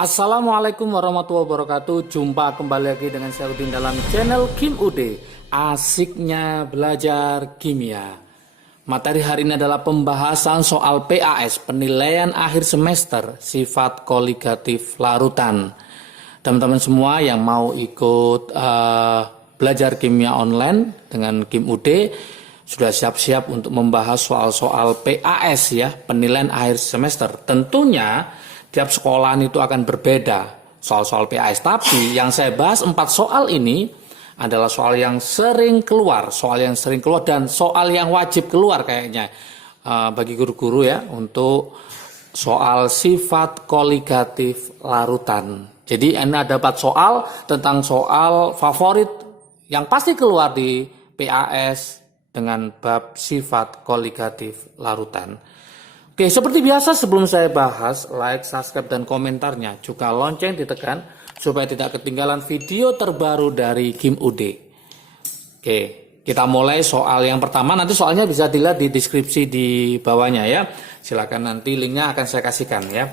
Assalamualaikum warahmatullahi wabarakatuh. Jumpa kembali lagi dengan saya Udin dalam channel Kim Ude. Asiknya belajar kimia. Materi hari ini adalah pembahasan soal PAS, penilaian akhir semester, sifat koligatif larutan. Teman-teman semua yang mau ikut belajar kimia online dengan Kim Ude sudah siap-siap untuk membahas soal-soal PAS ya, penilaian akhir semester. Tentunya tiap sekolahan itu akan berbeda soal-soal PAS. Tapi yang saya bahas 4 soal ini adalah soal yang sering keluar, dan soal yang wajib keluar kayaknya bagi guru-guru ya, untuk soal sifat koligatif larutan. Jadi ini ada 4 soal tentang soal favorit yang pasti keluar di PAS dengan bab sifat koligatif larutan. Oke, seperti biasa sebelum saya bahas, like, subscribe, dan komentarnya. Juga lonceng ditekan supaya tidak ketinggalan video terbaru dari Kim Ude. Oke, kita mulai soal yang pertama. Nanti soalnya bisa dilihat di deskripsi di bawahnya ya. Silakan, nanti linknya akan saya kasihkan ya.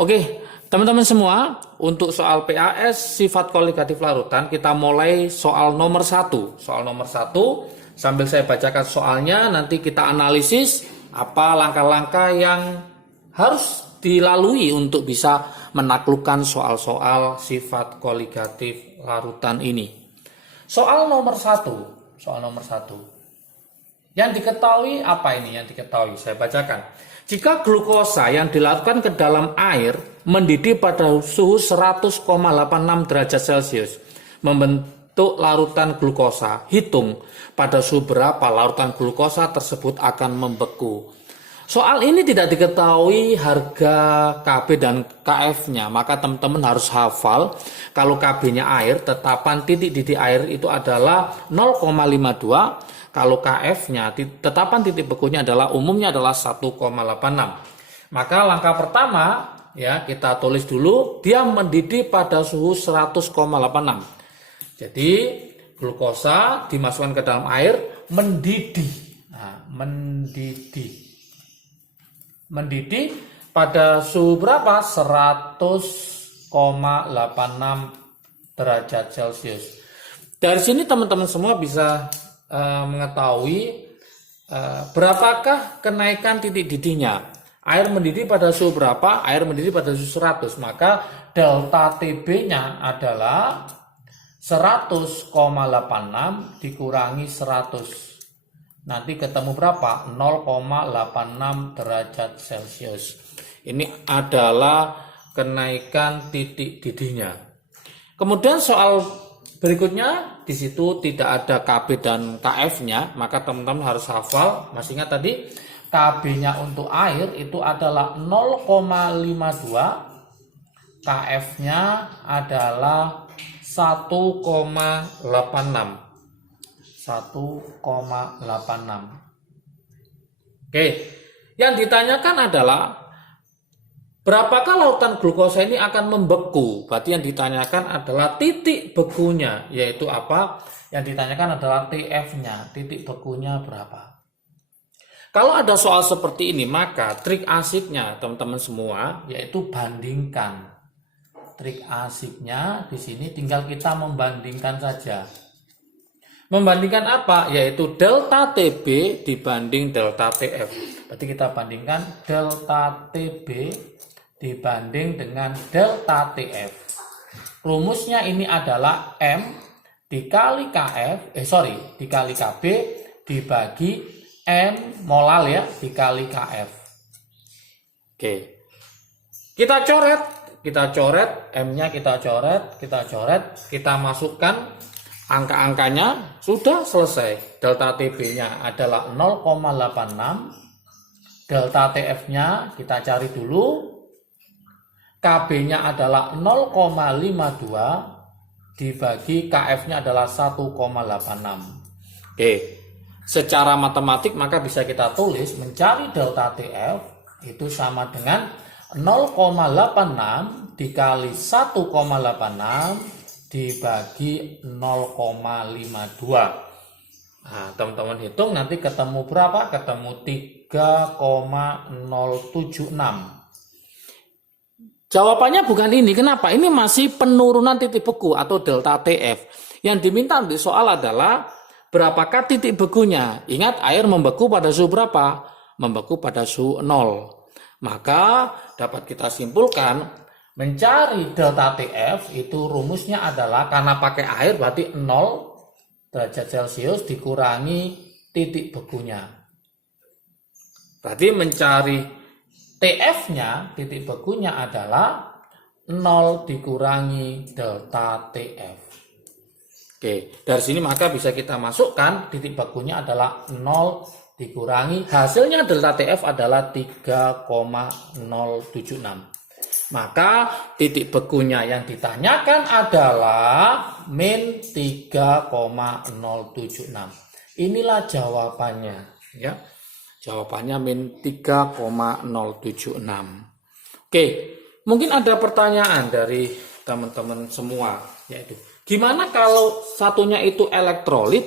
Oke, teman-teman semua, untuk soal PAS sifat koligatif larutan, kita mulai soal nomor 1. Soal nomor 1, sambil saya bacakan soalnya, nanti kita analisis apa langkah-langkah yang harus dilalui untuk bisa menaklukkan soal-soal sifat koligatif larutan ini. Soal nomor 1. Yang diketahui apa ini? Yang diketahui saya bacakan. Jika glukosa yang dilarutkan ke dalam air mendidih pada suhu 100,86 derajat Celcius membentuk larutan glukosa, hitung pada suhu berapa larutan glukosa tersebut akan membeku. Soal ini tidak diketahui harga Kb dan Kf-nya, maka teman-teman harus hafal kalau Kb-nya air, tetapan titik didih air itu adalah 0,52, kalau Kf-nya, tetapan titik bekunya adalah umumnya adalah 1,86. Maka langkah pertama ya, kita tulis dulu dia mendidih pada suhu 100,86. Jadi glukosa dimasukkan ke dalam air, mendidih. Nah, mendidih pada suhu berapa? 100,86 derajat Celcius. Dari sini teman-teman semua bisa mengetahui berapakah kenaikan titik didihnya. Air mendidih pada suhu berapa? Air mendidih pada suhu 100. Maka delta TB-nya adalah 100,86 dikurangi 100. Nanti ketemu berapa? 0,86 derajat Celcius. Ini adalah kenaikan titik didihnya. Kemudian soal berikutnya, di situ tidak ada Kb dan Kf-nya, maka teman-teman harus hafal. Masih ingat tadi Kb-nya untuk air itu adalah 0,52, Kf-nya adalah 1,86. Oke, yang ditanyakan adalah berapakah lautan glukosa ini akan membeku? Berarti yang ditanyakan adalah titik bekunya, yaitu apa? Yang ditanyakan adalah TF-nya, titik bekunya berapa? Kalau ada soal seperti ini, maka trik asiknya teman-teman semua yaitu bandingkan. Trik asiknya di sini tinggal kita membandingkan saja. Membandingkan apa? Yaitu delta TB dibanding delta TF. Berarti kita bandingkan delta TB dibanding dengan delta TF. Rumusnya ini adalah M dikali dikali Kb dibagi M molal ya, dikali Kf. Oke. Kita coret M-nya, kita coret, kita masukkan angka-angkanya, sudah selesai. Delta TB-nya adalah 0,86. Delta TF-nya kita cari dulu. KB-nya adalah 0,52 dibagi KF-nya adalah 1,86. Oke. Secara matematik maka bisa kita tulis mencari delta TF itu sama dengan 0,86 dikali 1,86 dibagi 0,52. Nah, teman-teman hitung nanti ketemu berapa? Ketemu 3,076. Jawabannya bukan ini. Kenapa? Ini masih penurunan titik beku atau delta TF. Yang diminta di soal adalah berapakah titik bekunya. Ingat, air membeku pada suhu berapa? Membeku pada suhu 0. Maka dapat kita simpulkan mencari delta TF itu rumusnya adalah karena pakai air berarti 0 derajat Celcius dikurangi titik bekunya. Berarti mencari TF-nya, titik bekunya adalah 0 dikurangi delta TF. Oke, dari sini maka bisa kita masukkan titik bekunya adalah 0 dikurangi hasilnya delta TF adalah 3,076. Maka titik bekunya yang ditanyakan adalah min 3,076. Inilah jawabannya, ya. Jawabannya min 3,076. Oke, mungkin ada pertanyaan dari teman-teman semua, yaitu gimana kalau satunya itu elektrolit,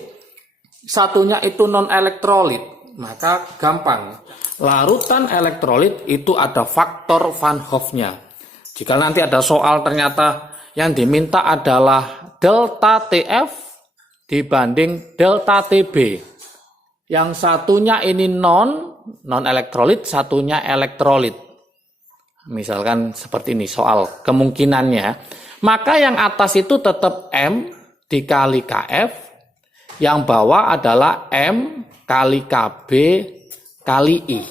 satunya itu non-elektrolit? Maka gampang, larutan elektrolit itu ada faktor Van Hoff-nya. Jika nanti ada soal ternyata yang diminta adalah delta TF dibanding delta TB. Yang satunya ini non-elektrolit, satunya elektrolit. Misalkan seperti ini soal kemungkinannya. Maka yang atas itu tetap M dikali KF. Yang bawah adalah M kali KB kali I.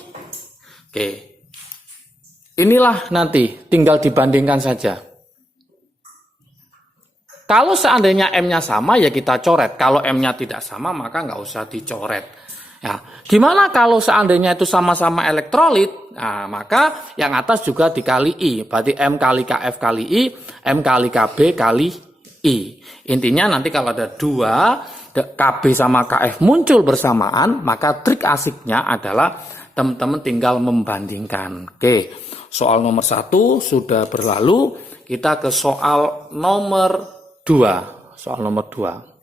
Oke. Inilah nanti tinggal dibandingkan saja. Kalau seandainya M-nya sama ya kita coret. Kalau M-nya tidak sama maka nggak usah dicoret. Ya, gimana kalau seandainya itu sama-sama elektrolit? Nah, maka yang atas juga dikali I. Berarti M kali KF kali I, M kali KB kali I. Intinya nanti kalau ada dua, KB sama KF muncul bersamaan, maka trik asiknya adalah teman-teman tinggal membandingkan. Oke, soal nomor 1 sudah berlalu. Kita ke soal nomor 2. Soal nomor 2.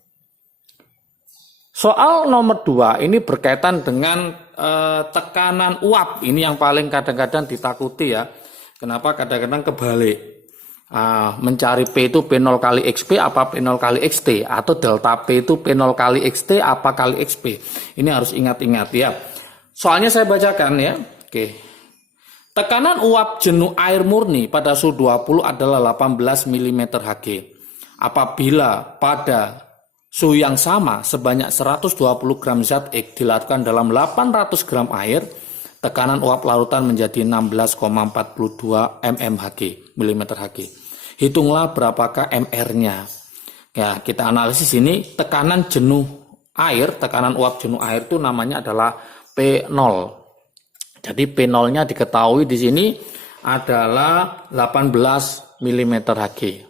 Soal nomor 2 ini berkaitan dengan tekanan uap. Ini yang paling kadang-kadang ditakuti ya. Kenapa kadang-kadang kebalik. Mencari P itu P0 kali XP apa P0 kali XT. Atau delta P itu P0 kali XT apa kali XP. Ini harus ingat-ingat ya. Soalnya saya bacakan ya. Oke. Tekanan uap jenuh air murni pada suhu 20 adalah 18 mm Hg. Apabila pada suhu yang sama sebanyak 120 gram zat X dilarutkan dalam 800 gram air, tekanan uap larutan menjadi 16,42 mmHg. Hitunglah berapakah MR-nya. Ya, kita analisis ini tekanan jenuh air, tekanan uap jenuh air itu namanya adalah P0. Jadi P0-nya diketahui di sini adalah 18 mmHg.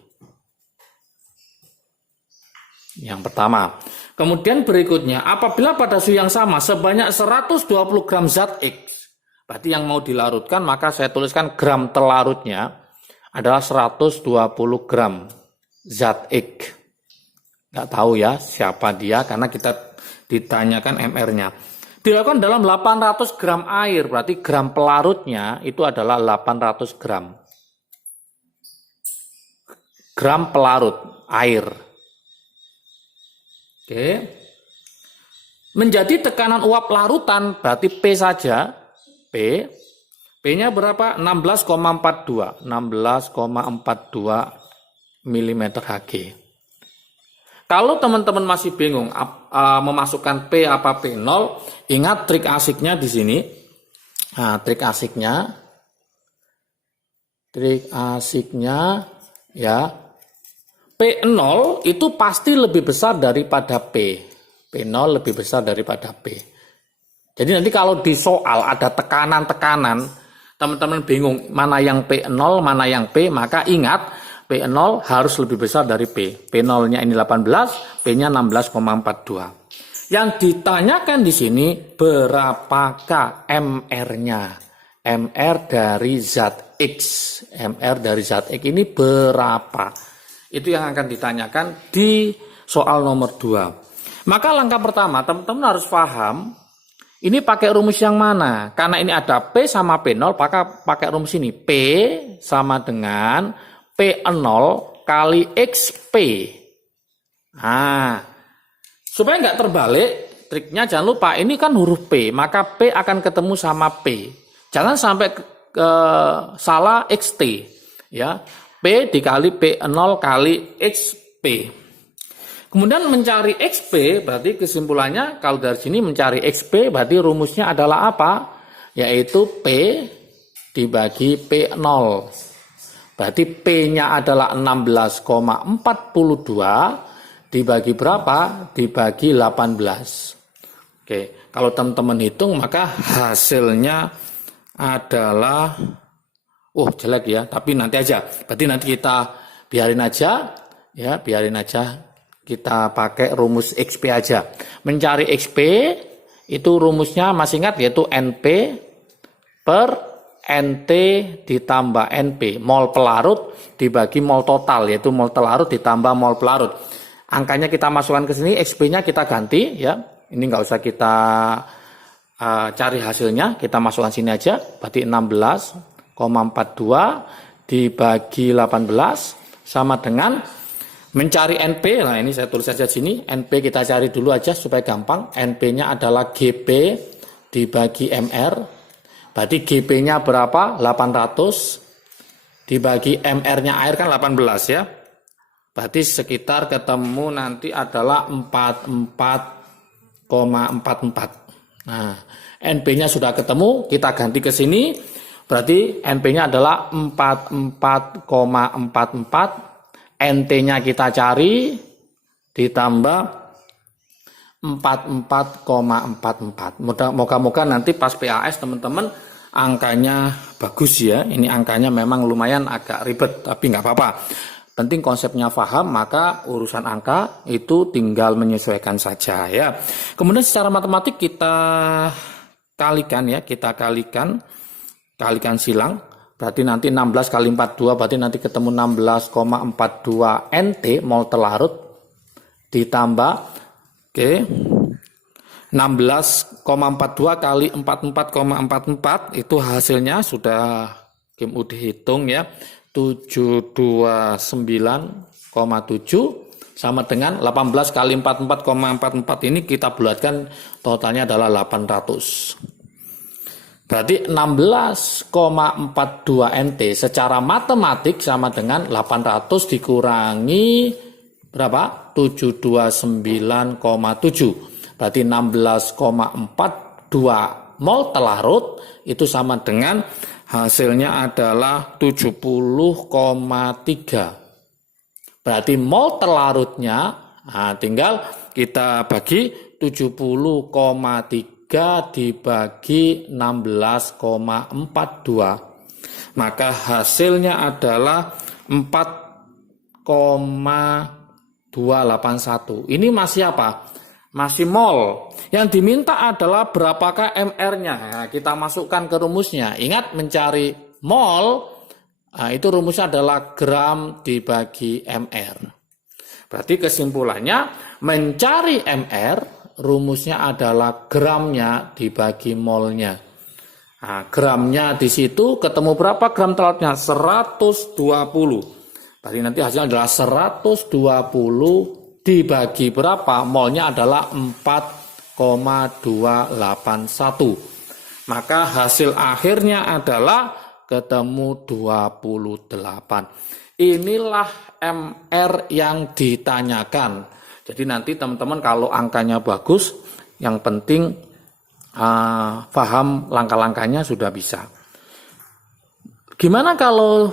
Yang pertama. Kemudian berikutnya, apabila pada suhu yang sama sebanyak 120 gram zat X, berarti yang mau dilarutkan, maka saya tuliskan gram terlarutnya adalah 120 gram zat X. Nggak tahu ya siapa dia karena kita ditanyakan MR-nya. Dilakukan dalam 800 gram air, berarti gram pelarutnya itu adalah 800 gram. Gram pelarut air. Oke. Menjadi tekanan uap larutan berarti P saja. P-nya berapa? 16,42 mmHg. Kalau teman-teman masih bingung memasukkan P apa P0, ingat trik asiknya di sini. Nah, trik asiknya ya. P0 itu pasti lebih besar daripada P. P0 lebih besar daripada P. Jadi nanti kalau di soal ada tekanan-tekanan, teman-teman bingung mana yang P0, mana yang P, maka ingat P0 harus lebih besar dari P. P0-nya ini 18, P-nya 16,42. Yang ditanyakan di sini berapakah MR-nya? MR dari zat X. MR dari zat X ini berapa? Itu yang akan ditanyakan di soal nomor 2. Maka langkah pertama, teman-teman harus paham Ini pakai rumus yang mana? Karena ini ada P sama P0, maka pakai rumus ini. P sama dengan P0 kali XP. Nah, supaya nggak terbalik, triknya jangan lupa, ini kan huruf P, maka P akan ketemu sama P. Jangan sampai salah XT. Ya, P dikali P0 kali XP. Kemudian mencari XP, berarti kesimpulannya kalau dari sini mencari XP berarti rumusnya adalah apa? Yaitu P dibagi P0. Berarti P-nya adalah 16,42 dibagi berapa? Dibagi 18. Oke, kalau teman-teman hitung maka hasilnya adalah jelek ya, tapi nanti aja. Berarti nanti kita biarin aja ya, kita pakai rumus XP aja. Mencari XP itu rumusnya masih ingat, yaitu NP per NT ditambah NP. Mol pelarut dibagi mol total, yaitu mol pelarut ditambah mol pelarut. Angkanya kita masukkan ke sini, XP-nya kita ganti ya. Ini nggak usah kita cari hasilnya, kita masukkan sini aja. Berarti 16,42 dibagi 18 sama dengan mencari NP. Nah, ini saya tulis saja sini. NP kita cari dulu aja supaya gampang. NP-nya adalah GP dibagi MR. Berarti GP-nya berapa? 800 dibagi MR-nya air kan 18 ya. Berarti sekitar ketemu nanti adalah 44,44. Nah, NP-nya sudah ketemu, kita ganti ke sini. Berarti NP-nya adalah 44,44. NT-nya kita cari ditambah 44,44. Moga-moga nanti pas PAS teman-teman angkanya bagus ya. Ini angkanya memang lumayan agak ribet, tapi nggak apa-apa. Penting konsepnya paham, maka urusan angka itu tinggal menyesuaikan saja ya. Kemudian secara matematik kita kalikan ya, kalikan silang. Berarti nanti 16 kali 42, berarti nanti ketemu 16,42 NT mol terlarut ditambah 16,42 kali 44,44 itu hasilnya sudah Kim udah hitung ya, 729,7 sama dengan 18 kali 44,44 ini kita bulatkan totalnya adalah 800. Berarti 16,42 NT secara matematik sama dengan 800 dikurangi berapa? 729,7. Berarti 16,42 mol terlarut itu sama dengan hasilnya adalah 70,3. Berarti mol terlarutnya tinggal kita bagi 70,3 dibagi 16,42, maka hasilnya adalah 4,281. Ini masih apa? Masih mol. Yang diminta adalah berapakah MR-nya. Nah, kita masukkan ke rumusnya. Ingat, mencari mol itu rumusnya adalah gram dibagi MR. Berarti kesimpulannya mencari MR rumusnya adalah gramnya dibagi molnya. Nah, gramnya di situ ketemu berapa gram terlarutnya? 120. Berarti nanti hasilnya adalah 120 dibagi berapa? Molnya adalah 4,281. Maka hasil akhirnya adalah ketemu 28. Inilah MR yang ditanyakan. Jadi nanti teman-teman kalau angkanya bagus, yang penting paham langkah-langkahnya sudah bisa. Gimana kalau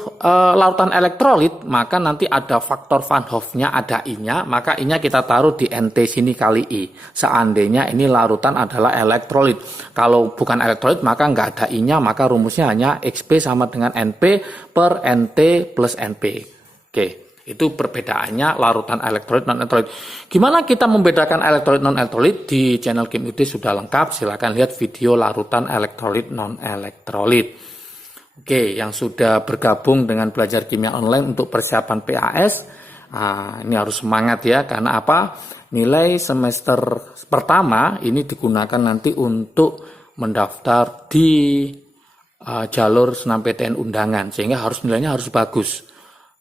larutan elektrolit? Maka nanti ada faktor Van Hoff-nya, ada I-nya, maka I-nya kita taruh di NT sini kali I. Seandainya ini larutan adalah elektrolit. Kalau bukan elektrolit maka nggak ada I-nya, maka rumusnya hanya XP sama dengan NP per NT plus NP. Oke. Itu perbedaannya larutan elektrolit non elektrolit. Gimana kita membedakan elektrolit non elektrolit? Di channel Kim UD sudah lengkap. Silakan lihat video larutan elektrolit non elektrolit. Oke, yang sudah bergabung dengan belajar kimia online untuk persiapan PAS, ini harus semangat ya. Karena apa? nilai semester pertama ini digunakan nanti untuk mendaftar di jalur SNMPTN undangan, sehingga nilainya harus bagus.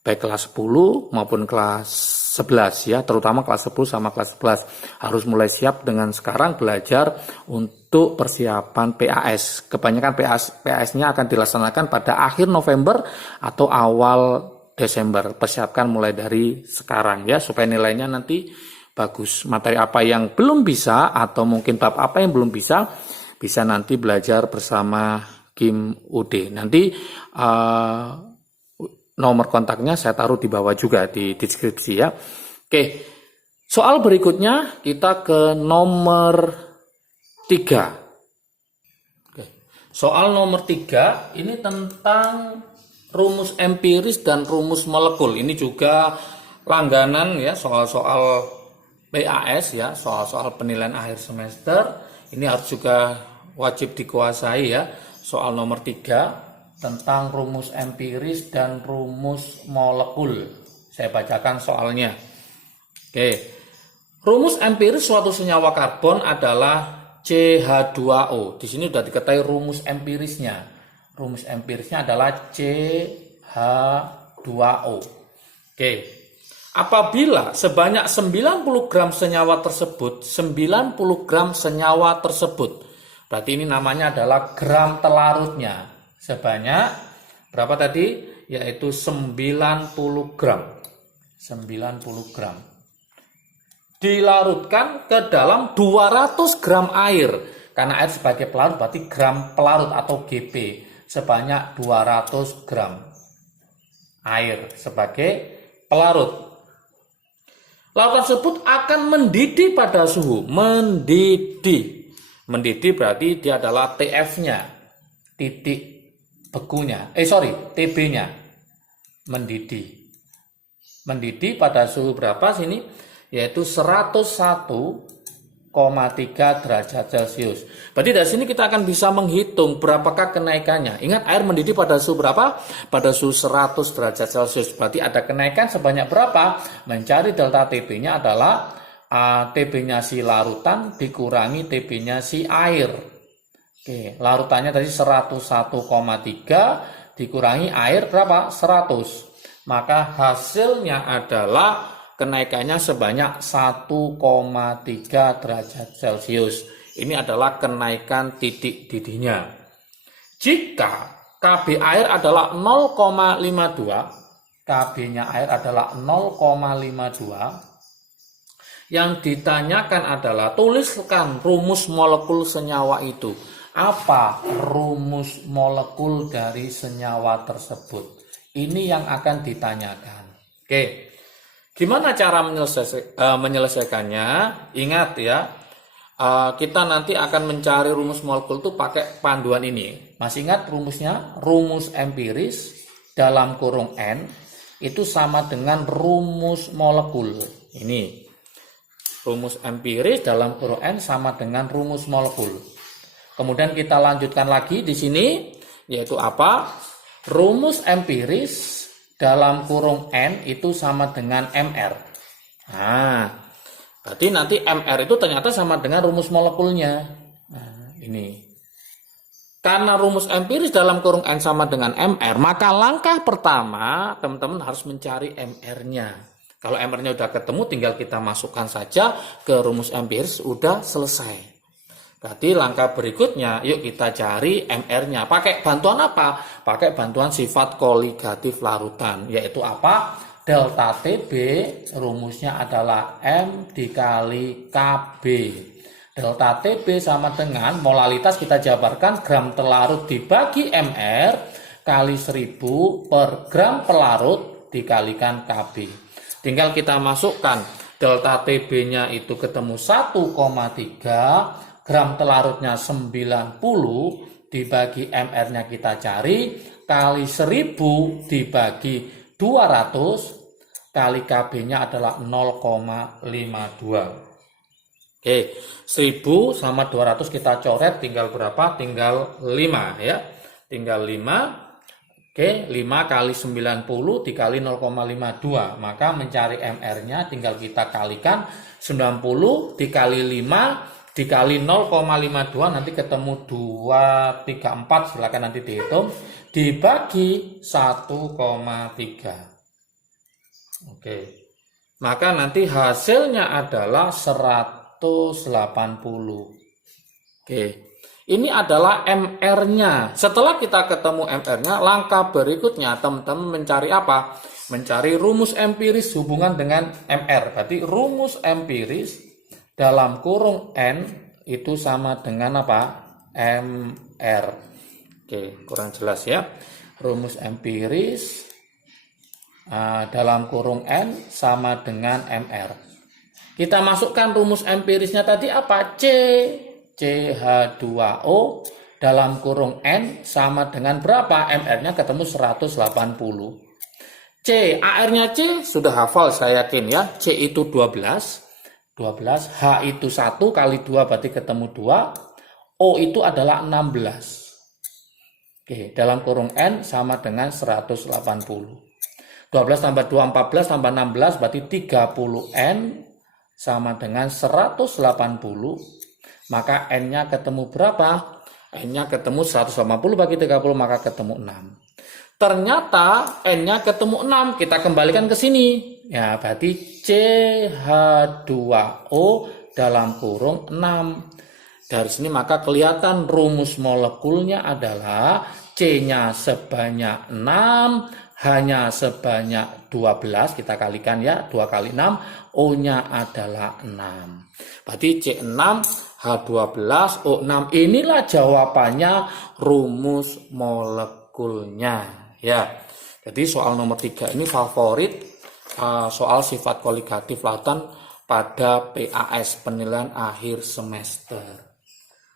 Baik kelas 10 maupun kelas 11 ya, terutama kelas 10 sama kelas 11 harus mulai siap dengan sekarang belajar untuk persiapan PAS. Kebanyakan PAS-nya akan dilaksanakan pada akhir November atau awal Desember. Persiapkan mulai dari sekarang ya, supaya nilainya nanti bagus. Materi apa yang belum bisa atau mungkin bab apa yang belum bisa nanti belajar bersama Kim UD. Nanti nomor kontaknya saya taruh di bawah juga di deskripsi ya. Oke, soal berikutnya kita ke nomor 3. Oke. Soal nomor 3 ini tentang rumus empiris dan rumus molekul. Ini juga langganan ya, soal-soal PAS ya, soal-soal penilaian akhir semester. Ini harus juga wajib dikuasai ya. Soal nomor 3 tentang rumus empiris dan rumus molekul. Saya bacakan soalnya. Oke. Rumus empiris suatu senyawa karbon adalah CH2O. Di sini sudah diketahui rumus empirisnya. Rumus empirisnya adalah CH2O. Oke. Apabila sebanyak 90 gram senyawa tersebut, 90 gram senyawa tersebut, berarti ini namanya adalah gram telarutnya. Sebanyak berapa tadi? Yaitu 90 gram. 90 gram. Dilarutkan ke dalam 200 gram air. Karena air sebagai pelarut berarti gram pelarut atau GP. Sebanyak 200 gram air sebagai pelarut. Larutan tersebut akan mendidih pada suhu. Mendidih. Mendidih berarti dia adalah TF-nya. Titik bekunya, TB-nya mendidih. Mendidih pada suhu berapa sini? Yaitu 101,3 derajat Celcius. Berarti dari sini kita akan bisa menghitung berapakah kenaikannya. Ingat, air mendidih pada suhu berapa? Pada suhu 100 derajat Celcius. Berarti ada kenaikan sebanyak berapa? Mencari delta TB-nya adalah TB-nya si larutan dikurangi TB-nya si air. Oke, larutannya tadi 101,3 dikurangi air berapa? 100. Maka hasilnya adalah kenaikannya sebanyak 1,3 derajat Celcius. Ini adalah kenaikan titik didihnya. Jika KB air adalah 0,52, KB-nya air adalah 0,52, yang ditanyakan adalah tuliskan rumus molekul senyawa itu. Apa rumus molekul dari senyawa tersebut? Ini yang akan ditanyakan. Oke, gimana cara menyelesaikannya? Ingat ya, kita nanti akan mencari rumus molekul itu pakai panduan ini. Masih ingat rumusnya? Rumus empiris dalam kurung N itu sama dengan rumus molekul. Ini rumus empiris dalam kurung N sama dengan rumus molekul. Kemudian kita lanjutkan lagi di sini, yaitu apa? Rumus empiris dalam kurung N itu sama dengan MR. Nah, berarti nanti MR itu ternyata sama dengan rumus molekulnya. Nah, ini. Karena rumus empiris dalam kurung N sama dengan MR, maka langkah pertama teman-teman harus mencari MR-nya. Kalau MR-nya udah ketemu, tinggal kita masukkan saja ke rumus empiris, udah selesai. Berarti langkah berikutnya, yuk kita cari MR-nya. Pakai bantuan apa? Pakai bantuan sifat koligatif larutan. Yaitu apa? Delta TB, rumusnya adalah M dikali KB. Delta TB sama dengan molalitas kita jabarkan gram telarut dibagi MR kali 1000 per gram pelarut dikalikan KB. Tinggal kita masukkan delta TB-nya itu ketemu 1,3, gram telarutnya 90 dibagi MR-nya kita cari kali 1000 dibagi 200 kali KB-nya adalah 0,52. Oke, 1000 sama 200 kita coret tinggal berapa? Tinggal 5 ya. Tinggal 5. Oke, 5 kali 90 dikali 0,52. Maka mencari MR-nya tinggal kita kalikan 90 dikali 5 dikali 0,52 nanti ketemu 234. Silakan nanti dihitung. Dibagi 1,3. Oke. Maka nanti hasilnya adalah 180. Oke. Ini adalah MR-nya. Setelah kita ketemu MR-nya, langkah berikutnya teman-teman mencari apa? Mencari rumus empiris hubungan dengan MR. Berarti rumus empiris dalam kurung N itu sama dengan apa? MR. Oke, kurang jelas ya. Rumus empiris dalam kurung N sama dengan MR. Kita masukkan rumus empirisnya tadi apa? CH2O dalam kurung N sama dengan berapa? MR-nya ketemu 180. AR-nya C sudah hafal saya yakin ya. C itu 12. H itu 1 kali 2 berarti ketemu 2. O itu adalah 16. Oke, dalam kurung N sama dengan 180. 12 tambah 2, 14 tambah 16 berarti 30N sama dengan 180. Maka N-nya ketemu berapa? N-nya ketemu 180 bagi 30, maka ketemu 6. Ternyata N-nya ketemu 6. Kita kembalikan ke sini. Ya, berarti CH2O dalam kurung 6. Dari sini maka kelihatan rumus molekulnya adalah C-nya sebanyak 6, H-nya sebanyak 12. Kita kalikan ya, 2 kali 6. O-nya adalah 6. Berarti C6 H12 O6. Inilah jawabannya rumus molekulnya ya. Jadi soal nomor 3 ini favorit soal sifat koligatif lautan pada PAS penilaian akhir semester.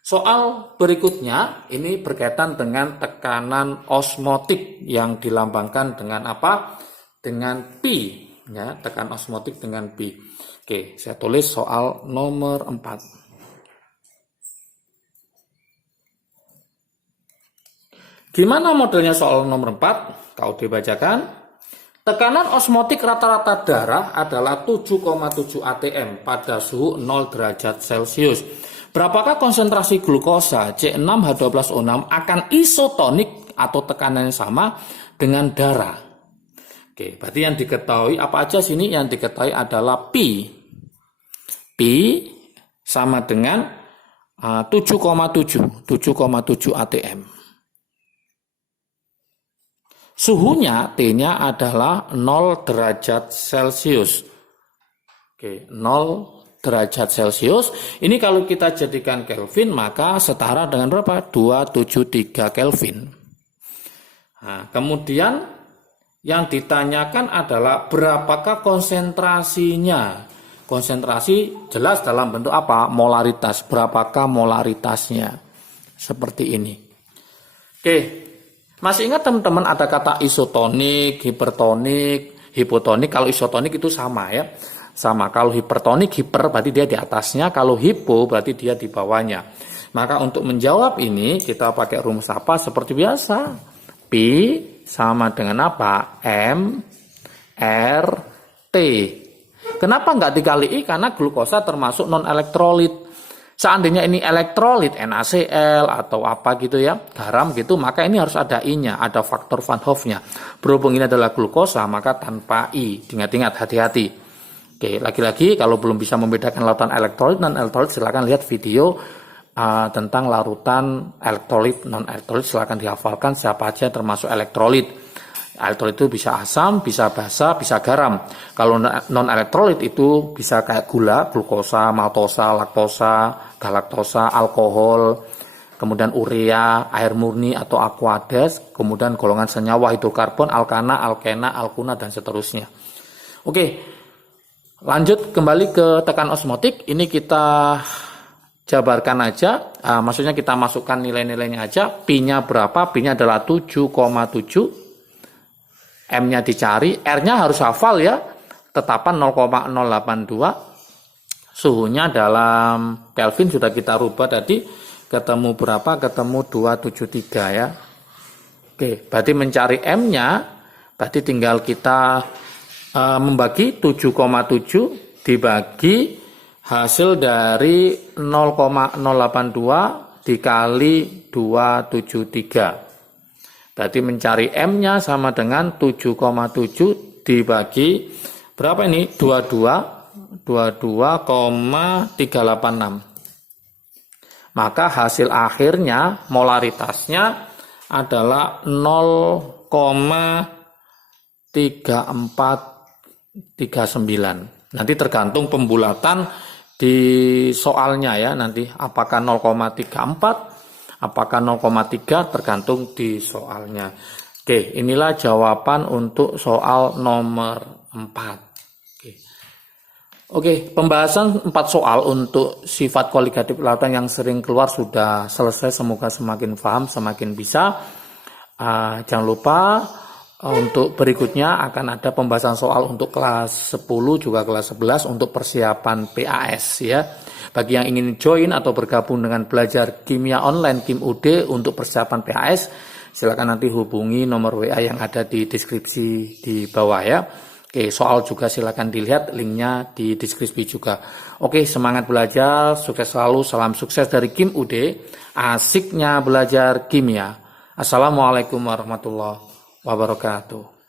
Soal berikutnya ini berkaitan dengan tekanan osmotik yang dilambangkan dengan apa? Dengan pi ya, tekanan osmotik dengan pi. Oke, saya tulis soal nomor 4. Gimana modelnya soal nomor 4? Kau dibacakan. Tekanan osmotik rata-rata darah adalah 7,7 atm pada suhu 0 derajat Celcius. Berapakah konsentrasi glukosa C6H12O6 akan isotonik atau tekanan yang sama dengan darah? Oke, berarti yang diketahui apa aja sini? Yang diketahui adalah pi. Pi sama dengan 7,7 atm. Suhunya T-nya adalah 0 derajat Celcius. Oke, 0 derajat Celcius. Ini kalau kita jadikan Kelvin maka setara dengan berapa? 273 Kelvin. Nah, kemudian yang ditanyakan adalah berapakah konsentrasinya? Konsentrasi jelas dalam bentuk apa? Molaritas. Berapakah molaritasnya? Seperti ini. Oke. Masih ingat teman-teman ada kata isotonik, hipertonik, hipotonik. Kalau isotonik itu sama ya. Sama. Kalau hipertonik, hiper berarti dia di atasnya. Kalau hipo berarti dia di bawahnya. Maka untuk menjawab ini kita pakai rumus apa? Seperti biasa. Pi sama dengan apa? M, R, T. Kenapa nggak dikali I? Karena glukosa termasuk non-elektrolit. Seandainya ini elektrolit, NaCl atau apa gitu ya, garam gitu, maka ini harus ada I-nya, ada faktor Van Hoff-nya. Berhubung ini adalah glukosa, maka tanpa I. Ingat-ingat, hati-hati. Oke, lagi-lagi kalau belum bisa membedakan lautan elektrolit dan non-elektrolit, silakan lihat video tentang larutan elektrolit, non-elektrolit, silakan dihafalkan siapa aja termasuk elektrolit. Elektrolit itu bisa asam, bisa basa, bisa garam. Kalau non-elektrolit itu bisa kayak gula, glukosa, maltosa, laktosa, galaktosa, alkohol, kemudian urea, air murni atau aqueous, kemudian golongan senyawa hidrokarbon, alkana, alkena, alkuna, dan seterusnya. Oke, lanjut kembali ke tekanan osmotik. Ini kita jabarkan aja, maksudnya kita masukkan nilai-nilainya aja. Pi-nya berapa? Pi-nya adalah 7,7. M-nya dicari, R-nya harus hafal ya, tetapan 0,082. Suhunya dalam Kelvin sudah kita rubah tadi, ketemu berapa? Ketemu 273 ya. Oke, berarti mencari M-nya, berarti tinggal kita membagi 7,7 dibagi hasil dari 0,082 dikali 273. Berarti mencari M-nya sama dengan 7,7 dibagi berapa ini? 22,386. Maka hasil akhirnya molaritasnya adalah 0,3439. Nanti tergantung pembulatan di soalnya ya, nanti apakah 0,34 apakah 0,3 tergantung di soalnya. Oke, inilah jawaban untuk soal nomor 4. Oke, pembahasan 4 soal untuk sifat koligatif lautan yang sering keluar sudah selesai. Semoga semakin paham, semakin bisa. Jangan lupa untuk berikutnya akan ada pembahasan soal untuk kelas 10 juga kelas 11 untuk persiapan PAS ya. Bagi yang ingin join atau bergabung dengan belajar kimia online Kim UD untuk persiapan PAS, silakan nanti hubungi nomor WA yang ada di deskripsi di bawah ya. Oke, soal juga silakan dilihat linknya di deskripsi juga. Oke, semangat belajar, sukses selalu, salam sukses dari Kim UD, asiknya belajar kimia. Assalamualaikum warahmatullahi wabarakatuh.